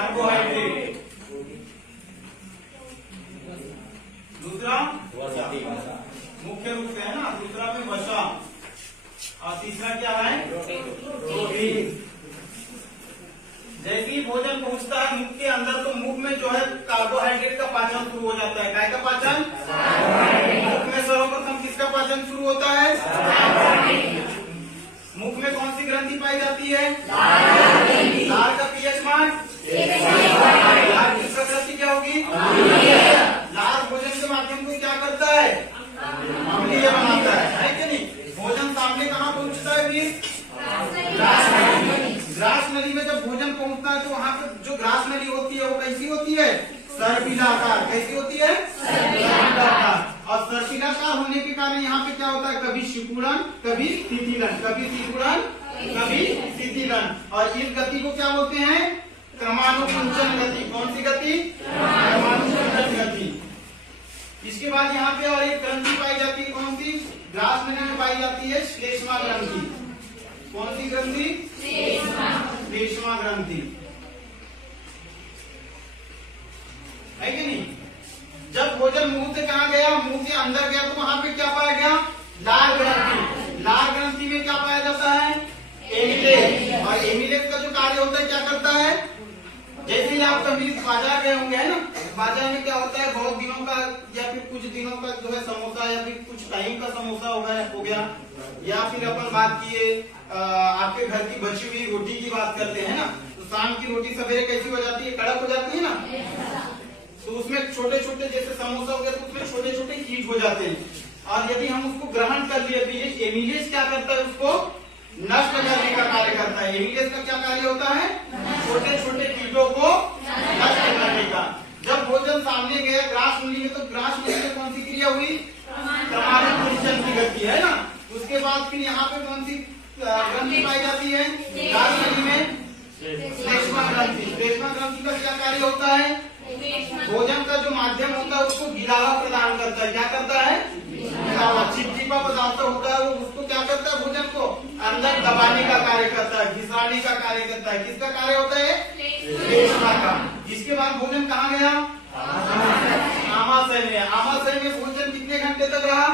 Carbohydrate, दूसरा मुख्य रूप से है ना, दूसरा में वसा, और तीसरा क्या है प्रोटीन। जैसे ही भोजन पहुंचता है मुख के अंदर तो मुख में जो है कार्बोहाइड्रेट का पाचन शुरू हो जाता है। काय का पाचन? मुख में सर्वप्रथम किसका पाचन शुरू होता है? मुख में कौन सी ग्रंथि पाई जाती है? लार का पीएच मान, लार की प्रकृति क्या होगी? लार भोजन के माध्यम को क्या करता है? अम्लीय बनाता है कि नहीं? भोजन सामने कहाँ पहुंचता है फिर? ग्रास नली में जब भोजन पहुंचता है तो वहाँ पर जो ग्रास नली होती है वो कैसी होती है? सर्पिलाकार। कैसी होती है? सर्पिलाकार। और सर्पिलाकार होने के कारण यहाँ पे क्या होता है? कभी सिकुड़न, कभी शिथिलन, कभी सिकुड़न, कभी शिथिलन। और इस गति को क्या बोलते हैं? क्रमानुकुंचन गति। कौन सी गति? क्रमानुकुंचन गति। इसके बाद यहाँ पे और एक ग्रंथि पाई जाती है। कौन सी? ग्रास नली में पाई जाती है श्लेष्मा ग्रंथि। कौन सी ग्रंथि? श्लेष्मा ग्रंथि, है कि नहीं? जब भोजन मुंह से कहा गया, मुंह के अंदर गया तो वहां पे क्या पाया गया? लार ग्रंथि। लार ग्रंथि में क्या पाया जाता है? एमिलेज। और एमिलेज का जो कार्य होता है क्या करता है? जैसे ही आप कभी बाजार गए होंगे, है ना, बाजार में क्या होता है? बहुत दिनों का या फिर कुछ दिनों का जो है समोसा या फिर कुछ टाइम का समोसा हो गया, या फिर अपन बात किए आपके घर की बची हुई रोटी की बात करते हैं ना, तो शाम की रोटी सवेरे कैसी हो जाती है? कड़क हो जाती है ना। तो उसमें छोटे छोटे जैसे समोसा हो गया तो उसमें छोटे छोटे कीट हो जाते हैं, और यदि हम उसको ग्रहण कर लिए तो ये एमिलेज क्या करता है? उसको नष्ट करने का कार्य करता है। एमिलेज का क्या कार्य होता है? छोटे छोटे कीटों को नष्ट करने का। जब भोजन सामने गया ग्रास नली में, तो ग्रास नली में कौन सी क्रिया हुई? क्रमानुकुंचन की गति, है ना। उसके बाद फिर यहाँ पे कौन सी ग्रंथि पाई जाती है? ग्रास नली में श्लेष्मा ग्रंथि। श्लेष्मा ग्रंथि का क्या कार्य होता है? भोजन का जो माध्यम होता है उसको गिरावा प्रदान करता है। क्या करता है? गिरावा। चिपचिपा पदार्थ होता है वो उसको क्या करता है? भोजन को अंदर दबाने का कार्य करता है, घिसाने का कार्य करता है। किसका कार्य होता है? श्लेष्मा का। इसके बाद भोजन कहाँ गया? आमाशय में। आमाशय में भोजन कितने घंटे तक रहा?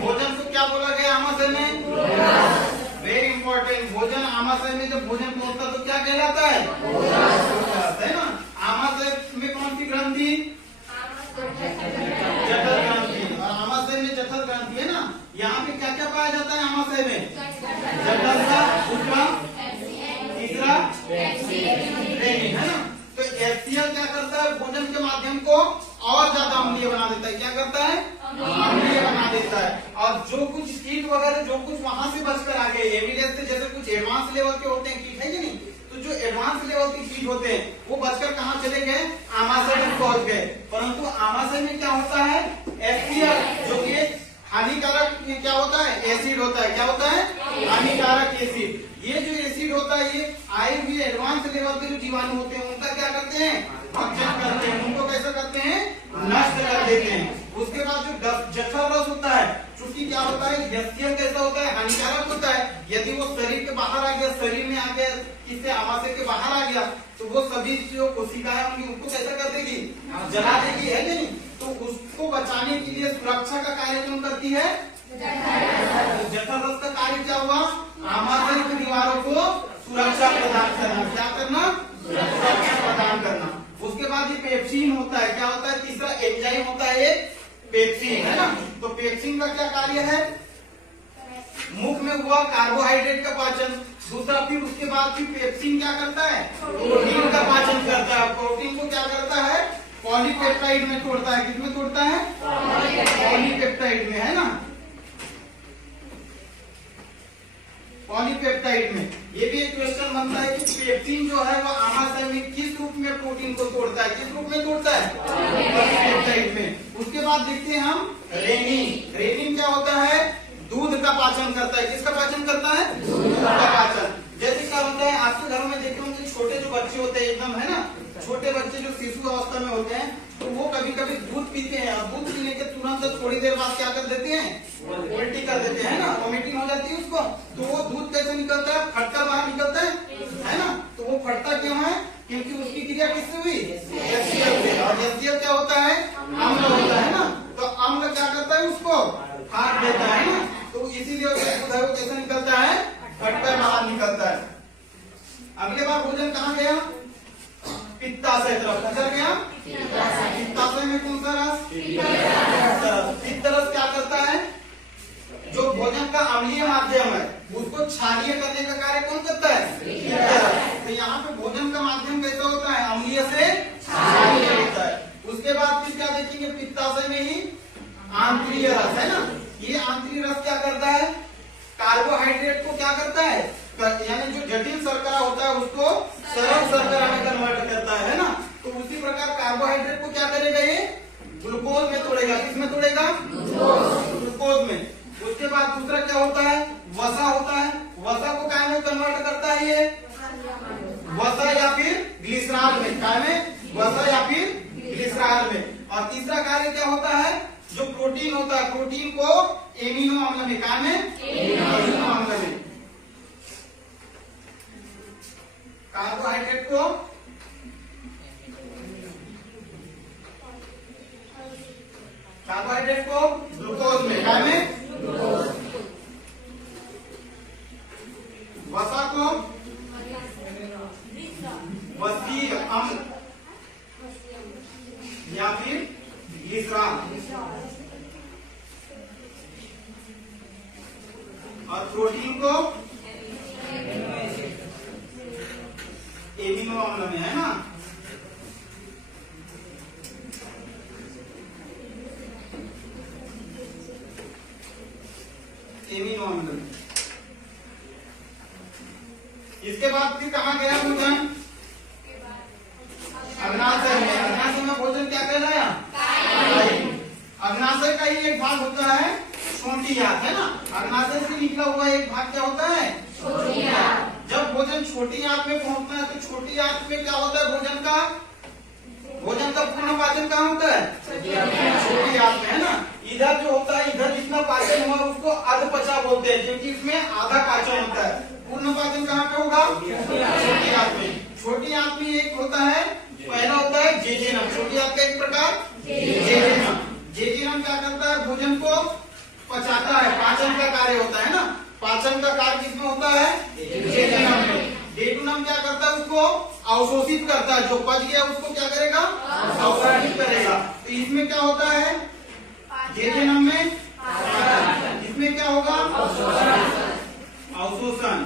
भोजन को क्या बोला गया आमाशय में? Very important. भोजन आमाशय में जब भोजन पहुंचता तो क्या कहलाता है? है ना। आमाशय में कौन सी ग्रंथि? जठर ग्रंथि। और आमाशय में जठर ग्रंथि है ना। यहाँ पे क्या क्या पाया जाता है आमाशय में? जठर का, दूसरा, तीसरा रेनिन, है ना। तो HCl क्या करता है? भोजन के माध्यम को और ज्यादा अम्लीय बना देता है। क्या करता है? अम्लीय बना देता है। और जो कुछ कीट वगैरह जो कुछ वहां से बचकर आ गए एमिलेज से, जैसे कुछ एडवांस लेवल के होते हैं कीट, है कि नहीं, तो जो एडवांस लेवल के कीट होते हैं वो बचकर कहाँ चले गए? आमाशय में पहुंच गए। परंतु आमाशय में क्या होता है? HCl जो कि हानिकारक क्या होता है? एसिड होता है। क्या होता है? हानिकारक एसिड। ये जो एसिड होता है ये आए हुए एडवांस लेवल के जो जीवाणु होते हैं उनका क्या करते हैं? भक्षण करते हैं। उनको कैसे करते हैं? नष्ट कर देते हैं। उसके बाद जो जठर रस होता है, चूंकि क्या होता है? HCl कैसा होता है? हानिकारक होता है। यदि वो शरीर के बाहर आ गया, शरीर में आ गया, इससे आमाशय के बाहर आ गया तो वो सभी जो कोशिकाएं होंगी उनको कैसा कर देगी? जला देगी, है कि नहीं। तो उसको बचाने के लिए सुरक्षा का कार्य कौन करती है? जठर रस का कार्य क्या हुआ? आमाशय की दीवारों को सुरक्षा प्रदान करना। क्या करना? सुरक्षा प्रदान करना। उसके बाद ये पेप्सिन होता है। क्या होता है? तीसरा एंजाइम होता है पेप्सिन, है ना। तो पेप्सिन का क्या कार्य है? मुख में हुआ कार्बोहाइड्रेट का पाचन। दूसरा फिर उसके बाद फिर पेप्सिन क्या करता है? प्रोटीन का पाचन करता है। प्रोटीन को क्या करता है? पॉलीपेप्टाइड में तोड़ता है। किसमें तोड़ता है? पॉलीपेप्टाइड में, है ना। पॉलीपेप्टाइड में। ये भी एक क्वेश्चन बनता है कि पेप्सिन जो है वो आमाशय में किस रूप में प्रोटीन को तोड़ता है? किस रूप में तोड़ता है? पॉलीपेप्टाइड में। उसके बाद देखते हैं हम रेनिन। रेनिन क्या होता है? दूध का पाचन करता है। किसका पाचन करता है? दूध का पाचन। जैसे क्या होता है आपके घरों में देखे होंगे छोटे जो बच्चे होते हैं एकदम, है ना, छोटे बच्चे जो शिशु अवस्था में होते हैं तो वो कभी कभी दूध पीते हैं। और दूध पीने के तुरंत थोड़ी देर बाद क्या कर देते हैं? उल्टी कर देते हैं, ना, वॉमिटिंग हो जाती है उसको। तो वो दूध कैसे निकलता है? फटकर बाहर निकलता है ना। तो वो फटता क्यों है? क्योंकि उसकी क्रिया किससे हुई? HCl से। और HCl क्या होता है? अम्ल होता है ना। तो अम्ल क्या करता है? उसको फाड़ देता है ना। तो इसीलिए वो कैसे निकलता है? फटकर बाहर निकलता है। अगले बार भोजन कहाँ गया? पित्ताशय तरफ। किधर गया? पित्ताशय में कौन सा रस? पित्त रस क्या करता है? जो भोजन का अम्लीय माध्यम है उसको क्षारीय करने का कार्य कौन करता है? तो यहाँ पे भोजन का माध्यम कैसा होता है? अम्लीय से क्षारीय होता है। उसके बाद फिर क्या देखेंगे? पित्ताशय में ही आंतरीय रस है ना। ये आंतरीय रस क्या करता है? कार्बोहाइड्रेट को क्या करता है? यानी जो जटिल शर्करा होता है उसको सरल शर्करा में कन्वर्ट करता है ना। तो उसी प्रकार कार्बोहाइड्रेट को क्या करेगा? ये ग्लूकोज में तोड़ेगा। किसमें तोड़ेगा? ग्लूकोज में। उसके बाद दूसरा क्या होता है? वसा होता है। वसा को काय में कन्वर्ट करता है? ये वसा या फिर ग्लिसरॉल में। काय में? वसा या फिर ग्लिसरॉल में। और तीसरा कार्य क्या होता है? जो प्रोटीन होता है प्रोटीन को एमिनो अम्ल में। काय में? एमिनो अम्ल में। कार्बोहाइड्रेट को ग्लूकोज में। काय में? वसा को वसीय अम्ल या फिर ग्लिसरॉल। और प्रोटीन को एमिनो अम्ल में, है ना। एमिनो अम्ल में। इसके बाद फिर कहाँ गया भोजन? अग्नाशय में। अग्नाशय में भोजन क्या कहलाया? अग्नाशय का ही एक भाग होता है छोटी आंत, है ना। अग्नाशय से निकला हुआ एक भाग क्या होता है? छोटी आंत। जब भोजन छोटी आंत में पहुंचता है तो छोटी आंत में क्या होता है? भोजन का पूर्ण पाचन कहाँ होता है? छोटी आंत में, है ना। इधर जो होता है, इधर जितना पाचन हुआ उसको अधपचा बोलते हैं, क्योंकि इसमें आधा पाचन होता है। पूर्ण पाचन कहाँ पे होगा? छोटी आंत में। छोटी आंत में एक होता है, पहला होता है जेजेनम। छोटी आंत का एक प्रकार जेजेनम। जेजेनम क्या करता है? भोजन को पचाता है। पाचन का कार्य होता है ना। पाचन का कार्य किसमें होता है? जेजेनम में। डेटुनम क्या करता है? उसको अवशोषित करता है। जो पच गया उसको क्या करेगा? अवशोषित करेगा। तो इसमें क्या होता है? जेजेनम में इसमें क्या होगा? अवशोषण।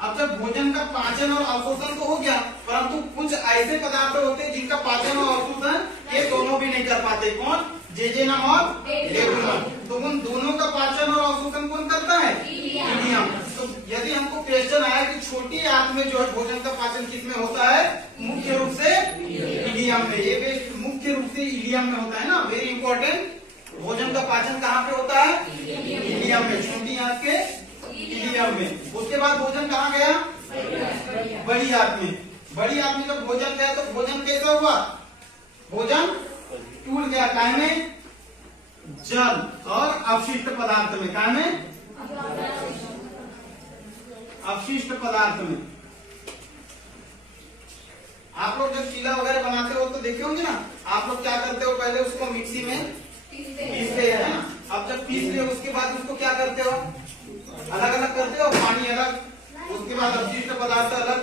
अब जब भोजन का पाचन और अवशोषण तो हो गया, परंतु कुछ ऐसे पदार्थ होते हैं जिनका पाचन और अवशोषण ये दोनों भी नहीं कर पाते। कौन? जेजेनम और डेटुनम। तो उन दोनों का पाचन और अवशोषण कौन करता है? इलियम। तो यदि हमको क्वेश्चन आया कि छोटी आंत में जो है भोजन का पाचन किसमें होता है? मुख्य रूप से इलियम में। ये मुख्य रूप से इलियम में होता है ना। Very important. भोजन का पाचन कहाँ पे होता है? इलियम में। छोटी आंत के इलियम में। उसके बाद भोजन कहाँ गया? बड़ी आंत में। बड़ी आंत में जब भोजन गया तो भोजन कैसा हुआ? भोजन टूट गया। काय में? जल और अपशिष्ट पदार्थ में। काय में? अपशिष्ट पदार्थ में। आप लोग जब चीला वगैरह बनाते हो तो देखे होंगे ना, आप लोग क्या करते हो? पहले उसको मिक्सी में पीसते हैं ना। अब जब पीस ले उसके बाद उसको क्या करते हो? अलग अलग करते हो। पानी अलग, उसके बाद अपशिष्ट पदार्थ अलग।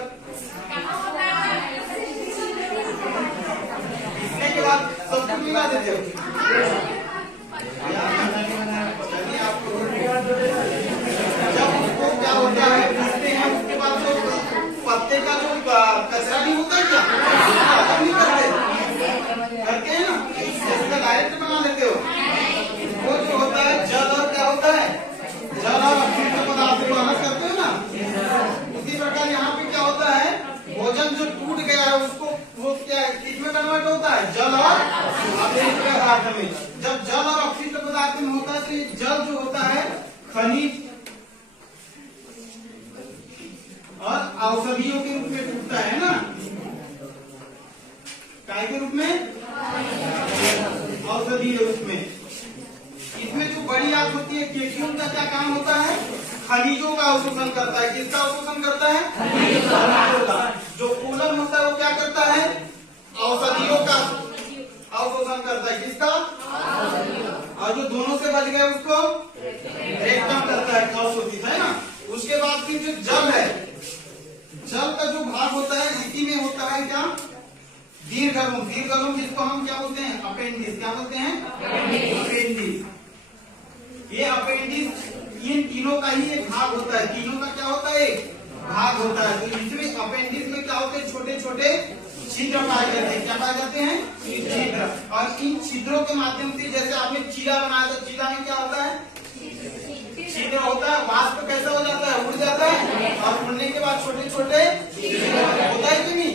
पीसने के बाद सब कुछ मिला देते हो। चलिए आपको जब उसको क्या होता है? पीसते हैं उसके बाद जो पत्ते का जो कचरा नहीं होता क्या? अलग नहीं करते हैं ना। इसका डायरेक्ट बना लेते हो। वो जो होता है जल और क्या होता है? जल और अपशिष्ट पदार्थ को अलग करते हो ना। उसी प्रकार यहाँ पे क्या होता है? भोजन जो टूट गया है उसको वो क्या किसमें कन्वर्ट होता है? जल और अपशिष्ट पदार्थ में। जब जल और अपशिष्ट पदार्थ में होता है तो ये जल जो होता है खनिज और औषधियों के रूप में टूटता है ना। काय के रूप में? औषधि के रूप में। इसमें जो बड़ी आंत होती है केशियम का क्या काम होता है? खनिजों का अवशोषण करता है। किसका अवशोषण करता है? खनिजों का। जो कोलम जो भाग होता है इसी में होता है क्या, दीर्घलुम। दीर्घलुम जिसको हम क्या बोलते हैं, अपेंडिस। क्या बोलते हैं, अपेंडिस। ये अपेंडिस इन तीनों का ही एक भाग होता है। तीनों का क्या होता है, एक भाग होता है। तो इसमें अपेंडिस में क्या होते हैं, छोटे छोटे छिद्र पाए जाते हैं। क्या पाए जाते हैं, छिद्र। और इन छिद्रों के माध्यम से जैसे आपने चीला बनाया था, चीला में क्या होता है, छिद्र होता है। वाष्प कैसा हो जाता है, उड़ जाता है, और उड़ने के बाद छोटे छोटे होता है कि नहीं,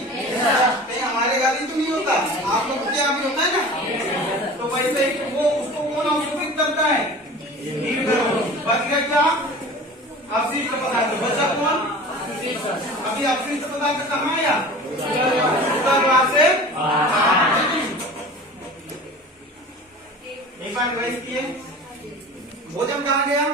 कहीं हमारे घर ही तो नहीं होता, आप लोग के यहाँ भी होता है ना। तो वैसे वो उसको कौन अवशोषित करता है, बच गया क्या, अपशिष्ट पदार्थ। बचा कौन, अभी अपशिष्ट पदार्थ कहाँ आया, से। एक बार रिवाइज किए, भोजन कहाँ गया,